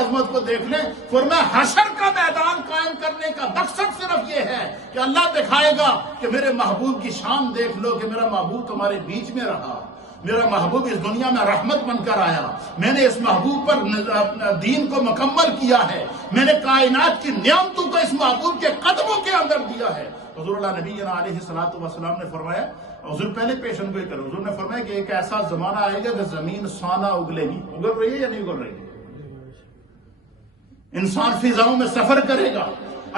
عظمت کو دیکھ لیں. فرمایا حشر کا میدان قائم کرنے کا مقصد صرف یہ ہے کہ اللہ دکھائے گا کہ میرے محبوب کی شان دیکھ لو کہ میرا محبوب تمہارے بیچ میں رہا, میرا محبوب اس دنیا میں رحمت بن کر آیا, میں نے اس محبوب پر دین کو مکمل کیا ہے, میں نے کائنات کی نعمتوں کو اس محبوب کے قدموں کے اندر دیا ہے. حضور اللہ نبی علیہ الصلوۃ والسلام نے فرمایا, حضور پہلے پیشن گوئی کرو, حضور نے فرمایا کہ ایک ایسا زمانہ آئے گا کہ زمین سونا اگلے گی. اگل رہی ہے یا نہیں اگل رہی ہے؟ انسان فضاؤں میں سفر کرے گا.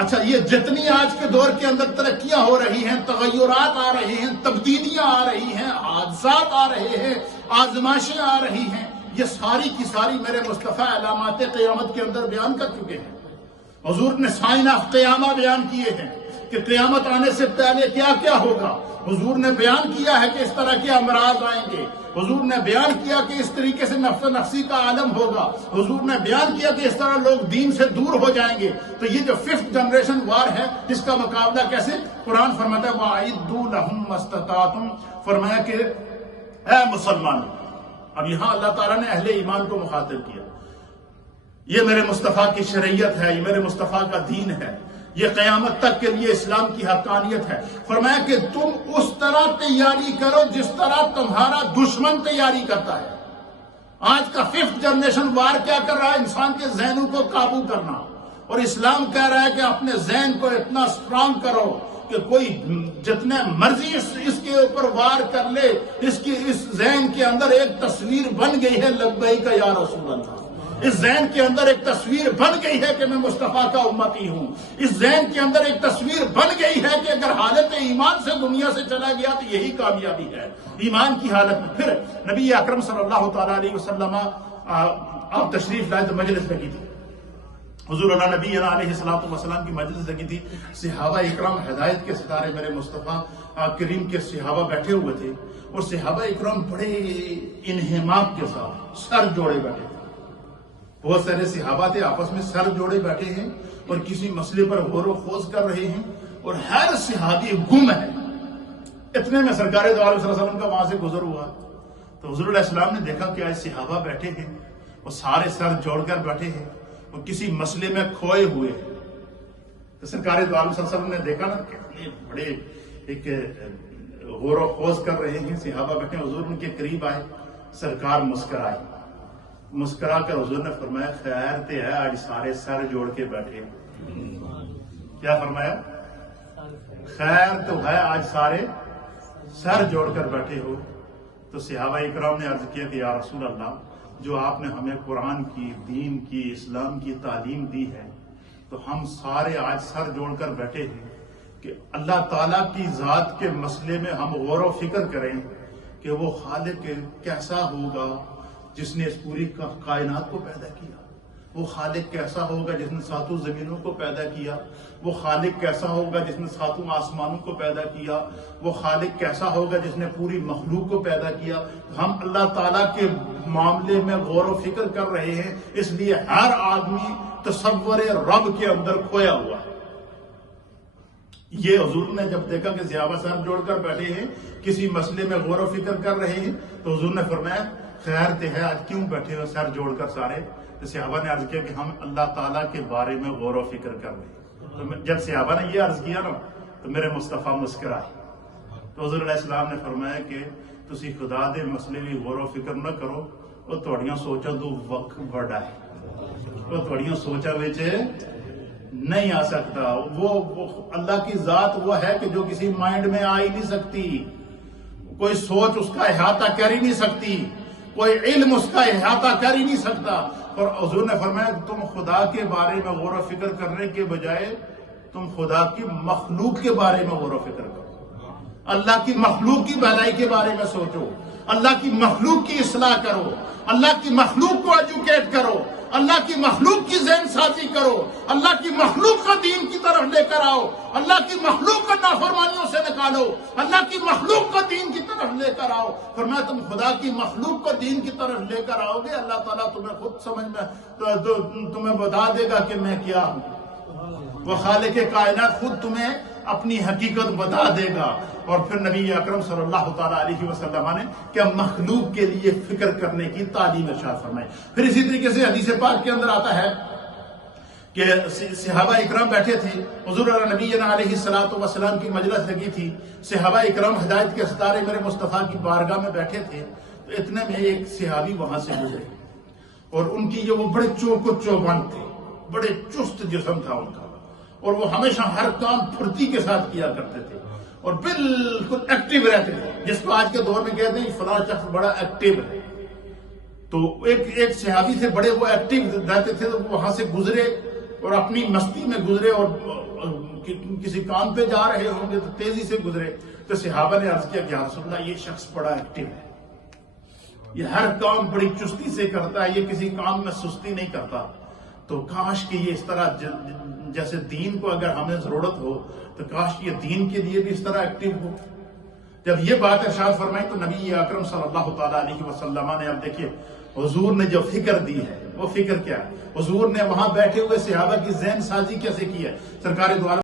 اچھا, یہ جتنی آج کے دور کے اندر ترقیاں ہو رہی ہیں, تغیرات آ رہے ہیں, تبدیلیاں آ رہی ہیں, حادثات آ رہے ہیں, آزمائشیں آ رہی ہیں, یہ ساری کی ساری میرے مصطفیٰ علامات قیامت کے اندر بیان کر چکے ہیں. حضور نے سائن آف قیامہ بیان کیے ہیں کہ قیامت آنے سے پہلے کیا کیا ہوگا. حضور نے بیان کیا ہے کہ اس طرح کے امراض آئیں گے. حضور نے بیان کیا کہ اس طریقے سے نفس نفسی کا عالم ہوگا. حضور نے بیان کیا کہ اس طرح لوگ دین سے دور ہو جائیں گے. تو یہ جو ففتھ جنرشن وار ہے, اس کا مقابلہ کیسے؟ قرآن فرماتا ہے وَأَعِدُّوا لَهُم مَّا اسْتَطَعْتُمْ, فرمایا کہ اے مسلمان. اب یہاں اللہ تعالیٰ نے اہل ایمان کو مخاطب کیا. یہ میرے مصطفیٰ کی شریعت ہے, یہ میرے مصطفیٰ کا دین ہے, یہ قیامت تک کے لیے اسلام کی حقانیت ہے. فرمایا کہ تم اس طرح تیاری کرو جس طرح تمہارا دشمن تیاری کرتا ہے. آج کا ففتھ جنریشن وار کیا کر رہا ہے؟ انسان کے ذہنوں کو قابو کرنا. اور اسلام کہہ رہا ہے کہ اپنے ذہن کو اتنا اسٹرانگ کرو کہ کوئی جتنے مرضی اس کے اوپر وار کر لے, اس ذہن کے اندر ایک تصویر بن گئی ہے لبیک یا رسول اللہ. اس ذہن کے اندر ایک تصویر بن گئی ہے کہ میں مصطفیٰ کا امتی ہوں. اس ذہن کے اندر ایک تصویر بن گئی ہے کہ اگر حالت ایمان سے دنیا سے چلا گیا تو یہی کامیابی ہے. ایمان کی حالت میں پھر نبی اکرم صلی اللہ تعالیٰ علیہ وسلم آپ تشریف لائے تو مجلس لگی تھی. حضور اللہ نبی علیہ الصلوۃ والسلام کی مجلس لگی تھی. صحابہ اکرام ہدایت کے ستارے میرے مصطفیٰ کریم کے صحابہ بیٹھے ہوئے تھے, اور صحابہ اکرام بڑے انہماک کے ساتھ سر جوڑے بیٹھے تھے. بہت سارے صحابہ تھے, آپس میں سر جوڑے بیٹھے ہیں اور کسی مسئلے پر غور و خوض کر رہے ہیں, اور ہر صحابی گم ہے. اتنے میں سرکار دو عالم صلی اللہ علیہ وسلم کا وہاں سے گزر ہوا. تو حضور علیہ السلام نے دیکھا کہ آج صحابہ بیٹھے ہیں اور سارے سر جوڑ کر بیٹھے ہیں اور کسی مسئلے میں کھوئے ہوئے ہیں. تو سرکار دو عالم صلی اللہ علیہ وسلم نے دیکھا نا کہ بڑے ایک غور و خوض کر رہے ہیں صحابہ بیٹھے. حضور ان کے قریب آئے, سرکار مسکرائے. مسکرا کر حضور نے فرمایا خیر تے ہے آج سارے سر جوڑ کے بیٹھے. کیا فرمایا؟ خیر تو ہے آج سارے سر جوڑ کر بیٹھے ہو. تو صحابہ اکرام نے عرض کیا کہ یا رسول اللہ, جو آپ نے ہمیں قرآن کی, دین کی, اسلام کی تعلیم دی ہے, تو ہم سارے آج سر جوڑ کر بیٹھے ہیں کہ اللہ تعالیٰ کی ذات کے مسئلے میں ہم غور و فکر کریں کہ وہ خالق کیسا ہوگا جس نے اس پوری کائنات کو پیدا کیا. وہ خالق کیسا ہوگا جس نے ساتوں زمینوں کو پیدا کیا. وہ خالق کیسا ہوگا جس نے ساتوں آسمانوں کو پیدا کیا. وہ خالق کیسا ہوگا جس نے پوری مخلوق کو پیدا کیا. ہم اللہ تعالیٰ کے معاملے میں غور و فکر کر رہے ہیں, اس لیے ہر آدمی تصور رب کے اندر کھویا ہوا ہے. یہ حضور نے جب دیکھا کہ صحابہ سر جوڑ کر بیٹھے ہیں, کسی مسئلے میں غور و فکر کر رہے ہیں, تو حضور نے فرمایا خیر تے ہے آج کیوں بیٹھے ہو سر جوڑ کر سارے؟ تو صحابہ نے عرض کیا کہ ہم اللہ تعالیٰ کے بارے میں غور و فکر کر رہے ہیں. تو جب صحابہ نے یہ عرض کیا نا تو میرے مصطفیٰ مسکرائے. تو حضور علیہ السلام نے فرمایا کہ تسی خدا دے مسئلے بھی غور و فکر نہ کرو, وہ تھوڑیاں سوچاں تو وقت بڑا ہے, وہ تھوڑیاں سوچاں وچ نہیں آ سکتا. وہ اللہ کی ذات وہ ہے کہ جو کسی مائنڈ میں آ ہی نہیں سکتی, کوئی سوچ اس کا احاطہ کر ہی نہیں سکتی, کوئی علم اس کا احاطہ کر ہی نہیں سکتا. اور حضور نے فرمایا کہ تم خدا کے بارے میں غور و فکر کرنے کے بجائے تم خدا کی مخلوق کے بارے میں غور و فکر کرو. اللہ کی مخلوق کی بھلائی کے بارے میں سوچو, اللہ کی مخلوق کی اصلاح کرو, اللہ کی مخلوق کو ایجوکیٹ کرو, اللہ کی مخلوق کی ذہن سازی کرو, اللہ کی مخلوق کو دین کی طرف لے کر آؤ, اللہ کی مخلوق کو نافرمانیوں سے نکالو, اللہ کی مخلوق کو دین کی طرف لے کر آؤ. فرمایا تم خدا کی مخلوق کو دین کی طرف لے کر آؤ گے, اللہ تعالیٰ تمہیں خود سمجھ میں تمہیں بتا دے گا کہ میں کیا ہوں. وہ خالق کائنات خود تمہیں اپنی حقیقت بتا دے گا. اور پھر نبی اکرم صلی اللہ تعالیٰ علیہ وسلم نے کیا مخلوق کے لیے فکر کرنے کی تعلیم ارشاد فرمائی. پھر اسی طریقے سے حدیث پاک کے اندر آتا ہے کہ صحابہ اکرام بیٹھے تھے, حضور نبی علیہ الصلوۃ والسلام کی مجلس لگی تھی, صحابہ اکرام ہدایت کے ستارے میرے مصطفیٰ کی بارگاہ میں بیٹھے تھے. تو اتنے میں ایک صحابی وہاں سے گزرے اور ان کی وہ بڑے چوک و چوبند تھے, بڑے چست جسم تھا ان کا, اور وہ ہمیشہ ہر کام پھرتی کے ساتھ کیا کرتے تھے اور بالکل ایکٹیو رہتے تھے, جس کو آج کے دور میں کہتے ہیں فلاں شخص بڑا ایکٹیو ہے. تو ایک صحابی تھے بڑے, وہ ایکٹیو رہتے تھے, تو وہ وہاں سے گزرے اور اپنی مستی میں گزرے اور کسی کام پہ جا رہے ہوں گے تو تیزی سے گزرے. تو صحابہ نے عرض کیا کہ یا رسول اللہ, یہ شخص بڑا ایکٹیو ہے, یہ ہر کام بڑی چستی سے کرتا ہے, یہ کسی کام میں سستی نہیں کرتا. تو کاش کہ یہ اس طرح جیسے دین کو اگر ہمیں ضرورت ہو تو کاش یہ دین کے لیے بھی اس طرح ایکٹیو ہو. جب یہ بات ارشاد فرمائی تو نبی اکرم صلی اللہ تعالیٰ علیہ وسلم نے, اب دیکھیے حضور نے جو فکر دی ہے وہ فکر کیا ہے, حضور نے وہاں بیٹھے ہوئے صحابہ کی ذہن سازی کیسے کی ہے. سرکار دو عالم